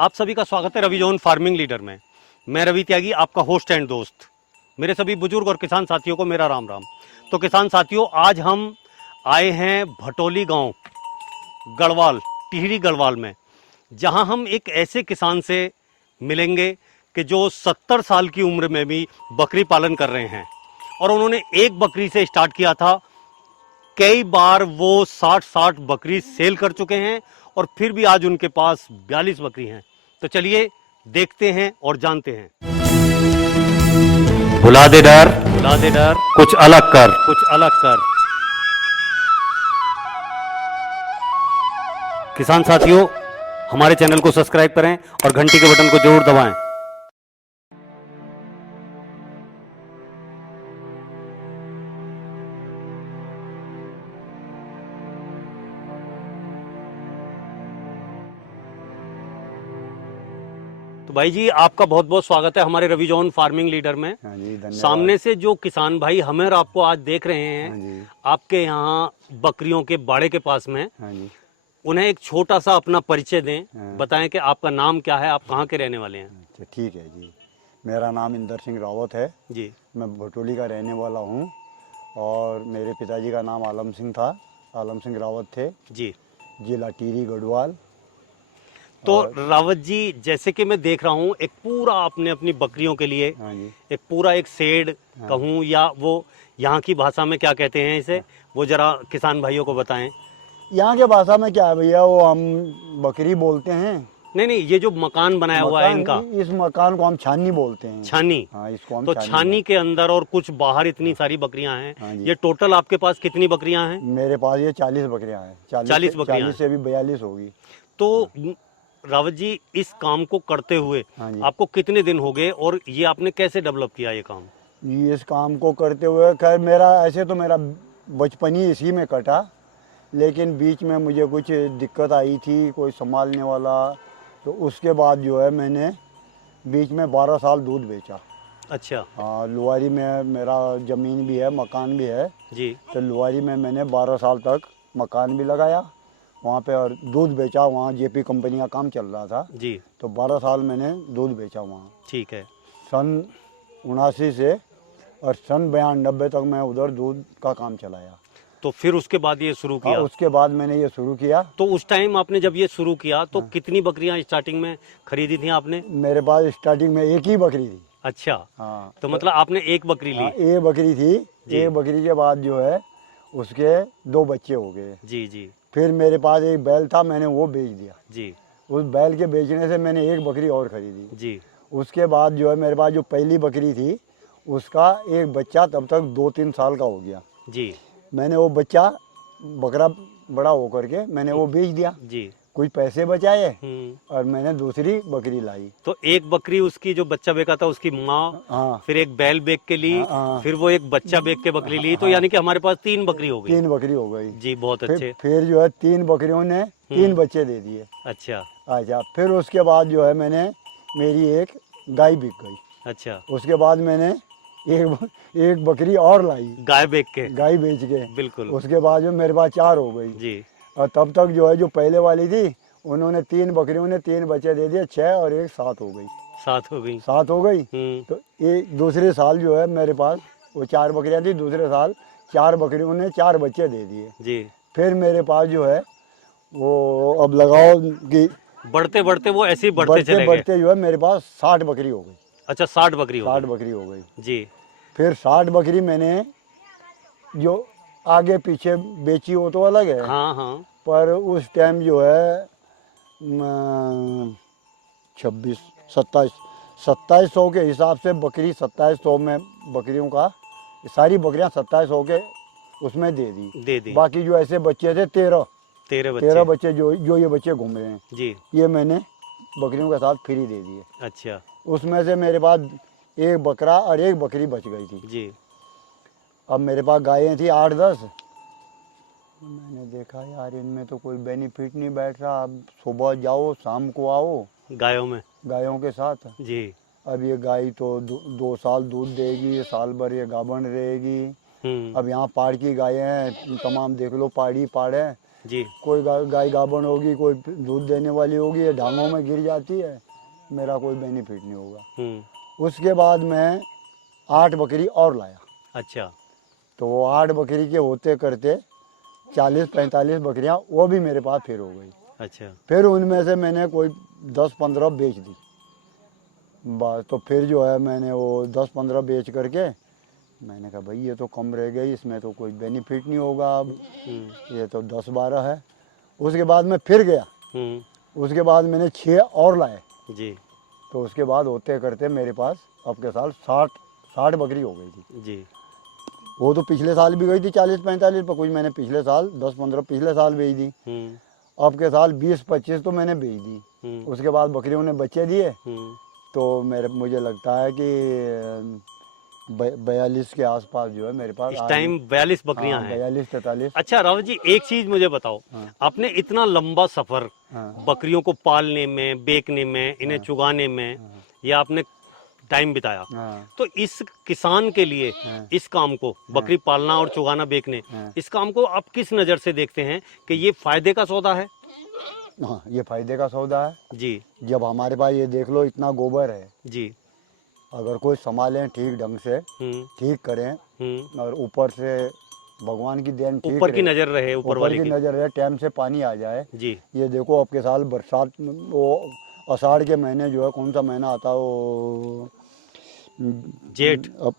आप सभी का स्वागत है रवि जोन फार्मिंग लीडर में। मैं रवि त्यागी, आपका होस्ट एंड दोस्त। मेरे सभी बुजुर्ग और किसान साथियों को मेरा राम राम। तो किसान साथियों, आज हम आए हैं भटोली गांव, गढ़वाल, टिहरी गढ़वाल में, जहां हम एक ऐसे किसान से मिलेंगे कि जो 70 साल की उम्र में भी बकरी पालन कर रहे हैं और उन्होंने एक बकरी से स्टार्ट किया था। कई बार वो 60 बकरी सेल कर चुके हैं और फिर भी आज उनके पास 42 बकरी हैं। तो चलिए देखते हैं और जानते हैं। भुला दे डर, भुला दे डर, कुछ अलग कर। कुछ अलग कर। किसान साथियों, हमारे चैनल को सब्सक्राइब करें और घंटी के बटन को जरूर दबाएं। तो भाई जी, आपका बहुत बहुत स्वागत है हमारे रवि जोन फार्मिंग लीडर में। हाँ जी, धन्यवाद। सामने से जो किसान भाई हमें और आपको आज देख रहे हैं, हाँ जी, आपके यहाँ बकरियों के बाड़े के पास में, हाँ जी। उन्हें एक छोटा सा अपना परिचय दें। हाँ। बताएं कि आपका नाम क्या है, आप कहाँ के रहने वाले हैं। अच्छा, ठीक है जी। मेरा नाम इंदर सिंह रावत है। जी मैं भटोली का रहने वाला हूँ और मेरे पिताजी का नाम आलम सिंह था। आलम सिंह रावत थे, जी। जिला टिहरी गढ़वाल। तो रावत जी, जैसे कि मैं देख रहा हूँ, एक पूरा आपने अपनी बकरियों के लिए हाँ जी। एक पूरा एक शेड कहूँ या वो यहाँ की भाषा में क्या कहते हैं इसे, वो जरा किसान भाइयों को बताएं। यहाँ के भाषा में क्या है भैया, वो हम बकरी बोलते हैं। नहीं, ये जो मकान बनाया हुआ है इनका, इस मकान को हम छानी बोलते हैं। छानी। हाँ, इसको हम तो छानी के अंदर और कुछ बाहर इतनी सारी बकरियां हाँ हैं। जी। ये टोटल आपके पास कितनी बकरियां हैं? मेरे पास ये 40 बकरियां हैं। 40 बकरियां 40 से भी 42 होगी। तो रावत जी, इस काम को करते हुए हाँ जी। आपको कितने दिन हो गए और ये आपने कैसे डेवलप किया ये काम? इस काम को करते हुए खैर मेरा बचपन ही इसी में कटा, लेकिन बीच में मुझे कुछ दिक्कत आई थी, कोई संभालने वाला। तो उसके बाद जो है मैंने बीच में 12 साल दूध बेचा। अच्छा। हाँ, लुवारी में मेरा ज़मीन भी है, मकान भी है। जी। तो लुवारी में मैंने 12 साल तक मकान भी लगाया वहाँ पे और दूध बेचा। वहाँ जेपी कंपनी का काम चल रहा था। जी। तो 12 साल मैंने दूध बेचा वहाँ। ठीक है। सन 79 से और सन 92 तक मैं उधर दूध का काम चलाया। तो फिर उसके बाद ये शुरू हाँ, किया? उसके बाद मैंने ये शुरू किया। तो उस टाइम आपने जब ये शुरू किया तो कितनी बकरियां स्टार्टिंग में खरीदी थी आपने? मेरे पास स्टार्टिंग में एक ही बकरी थी। अच्छा। हाँ, तो मतलब आपने एक बकरी ली? हाँ, एक बकरी थी। एक बकरी के बाद जो है उसके 2 बच्चे हो गए। जी जी फिर मेरे पास एक बैल था, मैंने वो बेच दिया। जी उस बैल के बेचने से मैंने एक बकरी और खरीदी। जी। उसके बाद जो है मेरे पास जो पहली बकरी थी उसका एक बच्चा तब तक 2-3 साल का हो गया। जी। मैंने वो बकरा बड़ा होकर के मैंने वो बेच दिया। जी। कुछ पैसे बचाए और मैंने दूसरी बकरी लाई। तो एक बकरी, उसकी जो बच्चा बेचा था उसकी माँ, हाँ, फिर एक बैल बेच के ली, हाँ, फिर वो एक बच्चा बेच के बकरी ली। तो यानी कि हमारे पास 3 बकरी हो गई। 3 बकरी हो गई जी, बहुत अच्छे। फिर जो है 3 बकरियों ने 3 बच्चे दे दिए। अच्छा अच्छा, फिर उसके बाद जो है मेरी एक गाय बिक गई। अच्छा। उसके बाद मैंने एक बकरी और लाई, गाय बेच के? गाय बेच के। बिल्कुल। उसके बाद जो मेरे पास 4 हो गई। जी। और तब तक जो है जो पहले वाली थी उन्होंने 3 बकरियों ने 3 बच्चे दे दिए, 6 और 1 7 हो गई। 7 हो गई। 7 हो गई। तो एक दूसरे साल जो है मेरे पास वो 4 बकरियां थी। दूसरे साल 4 बकरियों ने 4 बच्चे दे दिए। जी। फिर मेरे पास जो है वो अब लगाओ कि बढ़ते बढ़ते वो ऐसे ही बढ़ते चले गए। बढ़ते जो है मेरे पास 60 बकरी हो गई। अच्छा, 60 बकरी हो 60 गई। बकरी हो गई। जी। फिर 60 बकरी मैंने जो आगे पीछे बेची वो तो अलग है। हाँ हाँ। पर उस टाइम जो है 2700 के हिसाब से बकरी 2700 में बकरियों का सारी बकरियां 2700 के उसमें दे दी। बाकी जो ऐसे बच्चे थे 13 बच्चे जो ये बच्चे घूम रहे हैं जी, ये मैंने बकरियों के साथ फ्री दे दिए। अच्छा। उसमें से मेरे पास एक बकरा और एक बकरी बच गई थी। जी। अब मेरे पास गायें थी 8-10। मैंने देखा यार इनमें तो कोई बेनिफिट नहीं बैठ रहा। अब सुबह जाओ शाम को आओ गायों के साथ। जी। अब ये गाय तो 2 साल दूध देगी, साल भर ये गाभण रहेगी। अब यहाँ पहाड़ की गायें हैं, तमाम देख लो, पहाड़ है। जी। कोई गाय गाभण होगी, कोई दूध देने वाली होगी, ये ढांगों में गिर जाती है, मेरा कोई बेनिफिट नहीं होगा। उसके बाद मैं 8 बकरी और लाया। अच्छा। तो वो 8 बकरी के होते करते 40-45 बकरियां वो भी मेरे पास फिर हो गई। अच्छा। फिर उनमें से मैंने कोई 10-15 बेच दी बस। तो फिर जो है मैंने वो 10-15 बेच करके मैंने कहा भाई ये तो कम रह गई, इसमें तो कोई बेनिफिट नहीं होगा अब, ये तो 10-12 है। उसके बाद मैं फिर गया, उसके बाद मैंने 6 और लाए जी। तो उसके बाद होते करते मेरे पास अब के साल 60 बकरी हो गई थी जी। वो तो पिछले साल भी गई थी 40-45 पर, कुछ मैंने पिछले साल 10-15 पिछले साल बेच दी। अब के साल 20-25 तो मैंने बेच दी। उसके बाद बकरियों ने बच्चे दिए तो मुझे लगता है कि 42 के आसपास जो है मेरे पास इस टाइम 42 बकरियां हैं। 42-43। अच्छा रावत जी, एक चीज मुझे बताओ, आपने इतना लंबा सफर बकरियों को पालने में, बेचने में, इन्हें चुगाने में, ये आपने टाइम बिताया, तो इस किसान के लिए इस काम को, बकरी पालना और चुगाना बेचने, इस काम को आप किस नजर से देखते हैं कि ये फायदे का सौदा है? हाँ, ये फायदे का सौदा है जी। जब हमारे पास ये देख लो इतना गोबर है जी। अगर कोई संभालें ठीक ढंग से, ठीक करें और ऊपर से भगवान की देन ठीक ऊपर की नजर रहे, ऊपर वाले की नजर रहे, टाइम से पानी आ जाए। जी। ये देखो अब के साल बरसात, वो आषाढ़ के महीने जो है, कौन सा महीना आता है वो, जेठ। अब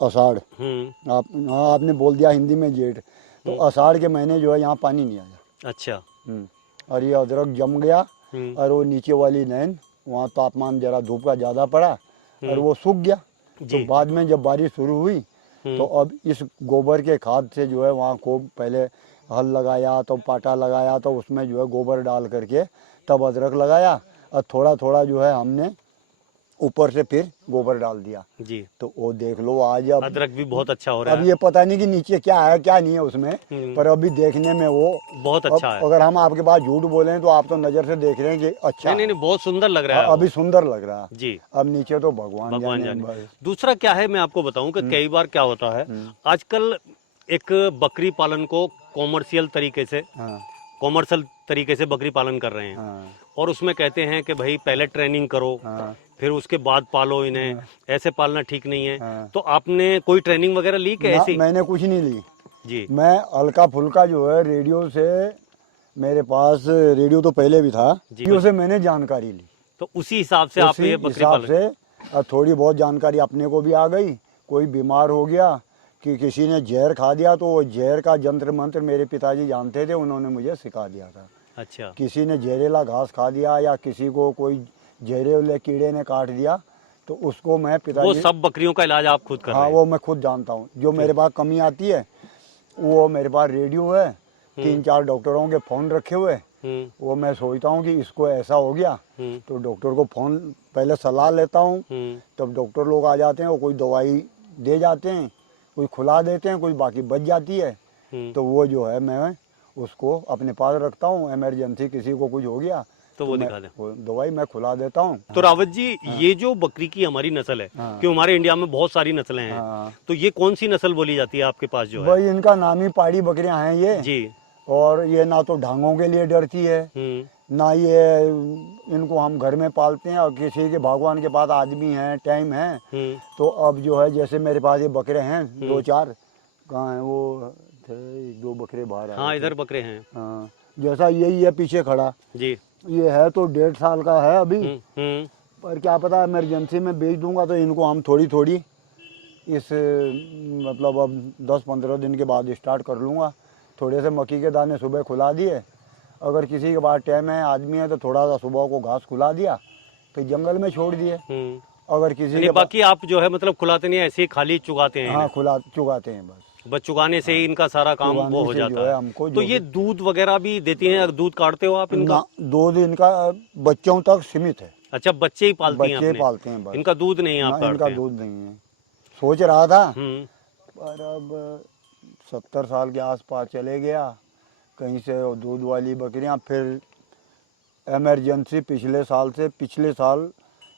आषाढ़, आप हाँ आपने बोल दिया हिंदी में जेठ, तो आषाढ़ के महीने जो है यहाँ पानी नहीं आया। अच्छा। और ये अदरक जम गया और वो नीचे वाली नैन, वहाँ तापमान जरा धूप का ज़्यादा पड़ा और वो सूख गया। तो बाद में जब बारिश शुरू हुई तो अब इस गोबर के खाद से जो है वहाँ को पहले हल लगाया, तो पाटा लगाया, तो उसमें जो है गोबर डाल करके तब अदरक लगाया और थोड़ा थोड़ा जो है हमने ऊपर से फिर गोबर डाल दिया। जी। तो वो देख लो आज अब अदरक भी बहुत अच्छा हो रहा है। अब ये पता नहीं कि नीचे क्या है क्या नहीं है उसमें, पर अभी देखने में वो बहुत अच्छा है। अगर हम आपके पास झूठ बोले तो आप तो नजर से देख रहे हैं कि अच्छा नहीं, बहुत सुंदर लग रहा है अभी सुंदर लग रहा है जी। अब नीचे तो भगवान जाने। दूसरा क्या है, मैं आपको बताऊं कि कई बार क्या होता है, आजकल एक बकरी पालन को कॉमर्शियल तरीके से बकरी पालन कर रहे हैं और उसमें कहते हैं कि भाई पहले ट्रेनिंग करो, फिर उसके बाद पालो इन्हें, ऐसे पालना ठीक नहीं है। तो आपने कोई ट्रेनिंग वगैरह ली कि ऐसी? मैंने कुछ नहीं ली जी। मैं हल्का फुल्का जो है रेडियो से, मेरे पास रेडियो तो पहले भी था, रेडियो से मैंने जानकारी ली, तो उसी हिसाब से आपने ये बकरी पालन से थोड़ी बहुत जानकारी अपने को भी आ गई। कोई बीमार हो गया कि किसी ने जहर खा दिया तो वो जहर का जंत्र मंत्र मेरे पिताजी जानते थे, उन्होंने मुझे सिखा दिया था। अच्छा। किसी ने जहरीला घास खा दिया या किसी को कोई जहरीले कीड़े ने काट दिया तो उसको मैं पिताजी, वो सब बकरियों का इलाज आप खुद कर रहे हैं? हाँ वो मैं खुद जानता हूँ। जो मेरे पास कमी आती है वो मेरे पास रेडियो है, 3-4 डॉक्टरों के फ़ोन रखे हुए, वो मैं सोचता हूँ कि इसको ऐसा हो गया तो डॉक्टर को फ़ोन पहले सलाह लेता हूँ, तब डॉक्टर लोग आ जाते हैं, वो कोई दवाई दे जाते हैं, कोई खुला देते हैं, कोई बाकी बच जाती है। तो वो जो है मैं उसको अपने पास रखता हूँ, इमरजेंसी किसी को कुछ हो गया तो वो दिखा दें, दवाई मैं खुला देता हूँ। तो रावत जी ये जो बकरी की हमारी नस्ल है, कि हमारे इंडिया में बहुत सारी नस्लें हैं, तो ये कौन सी नस्ल बोली जाती है आपके पास जो है? भाई इनका नामी पहाड़ी बकरियां हैं ये जी। और ये ना तो ढांगों के लिए डरती है, ना ये इनको हम घर में पालते हैं और किसी के भगवान के पास आदमी है, टाइम है, तो अब जो है जैसे मेरे पास ये बकरे हैं 2-4, कहाँ है वो थे 2 बकरे बाहर। हाँ इधर बकरे हैं। हाँ जैसा यही है पीछे खड़ा जी, ये है तो 1.5 साल का है अभी, पर क्या पता इमरजेंसी में बेच दूंगा तो इनको हम थोड़ी थोड़ी इस मतलब अब 10-15 दिन के बाद स्टार्ट कर लूँगा। थोड़े से मक्की के दाने सुबह खुला दिए, अगर किसी के पास टाइम है आदमी है तो थोड़ा सा सुबह को घास खुला दिया, फिर जंगल में छोड़ दिए। अगर किसी के बाकी आप जो है मतलब खुलाते नहीं, ऐसे ही खाली चुगाते हैं? हाँ चुगाते हैं बस चुगाने से ही इनका सारा काम वो हो जाता है हमको। तो ये दूध वगैरह भी देती हैं? दूध काटते हो आप इनका? दूध इनका बच्चों तक सीमित है। अच्छा, बच्चे ही पालती हैं? बच्चे पालते हैं बस, इनका दूध नहीं आप काटते? इनका दूध नहीं है। सोच रहा था पर अब 70 साल के आसपास चले गया कहीं से दूध वाली बकरियां। फिर इमरजेंसी पिछले साल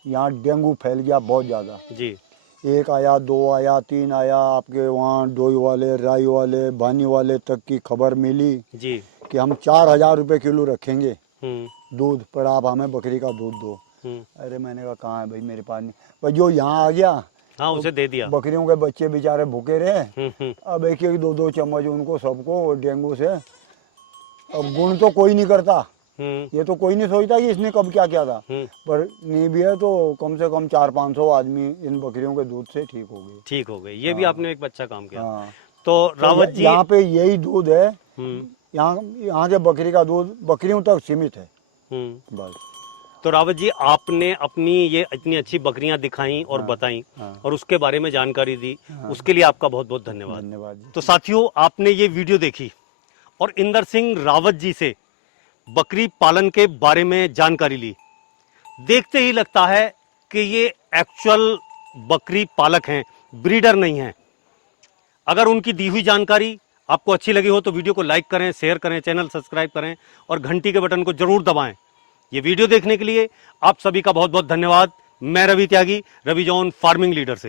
यहाँ डेंगू फैल गया बहुत ज़्यादा जी। 1 आया, 2 आया, 3 आया, आपके वहाँ डोई वाले, राई वाले, भानी वाले तक की खबर मिली जी कि हम 4,000 रुपये किलो रखेंगे दूध, पर आप हमें बकरी का दूध दो। अरे मैंने कहा कहाँ है भाई, मेरे पास नहीं। पर जो यहाँ आ गया, हाँ, उसे दे दिया। बकरियों के बच्चे बेचारे भूखे रहे। अब एक एक 2-2 चम्मच उनको सबको डेंगू से। अब गुण तो कोई नहीं करता, ये तो कोई नहीं सोचता कि इसने कब क्या किया था, पर नहीं भी है तो कम से कम 400-500 आदमी इन बकरियों के दूध से ठीक हो गए। ठीक हो गए, ये भी आपने एक अच्छा काम किया। हाँ। तो रावत जी, यहाँ पे यही दूध है, यहाँ के बकरी का दूध बकरियों तक सीमित है बस। तो रावत जी, आपने अपनी ये इतनी अच्छी बकरियां दिखाई और बताई और उसके बारे में जानकारी दी, उसके लिए आपका बहुत बहुत धन्यवाद। धन्यवाद जी। तो साथियों, आपने ये वीडियो देखी और इंदर सिंह रावत जी से बकरी पालन के बारे में जानकारी ली। देखते ही लगता है कि ये एक्चुअल बकरी पालक हैं, ब्रीडर नहीं हैं। अगर उनकी दी हुई जानकारी आपको अच्छी लगी हो तो वीडियो को लाइक करें, शेयर करें, चैनल सब्सक्राइब करें और घंटी के बटन को जरूर दबाएं। ये वीडियो देखने के लिए आप सभी का बहुत बहुत धन्यवाद। मैं रवि त्यागी, रवि जॉन फार्मिंग लीडर से।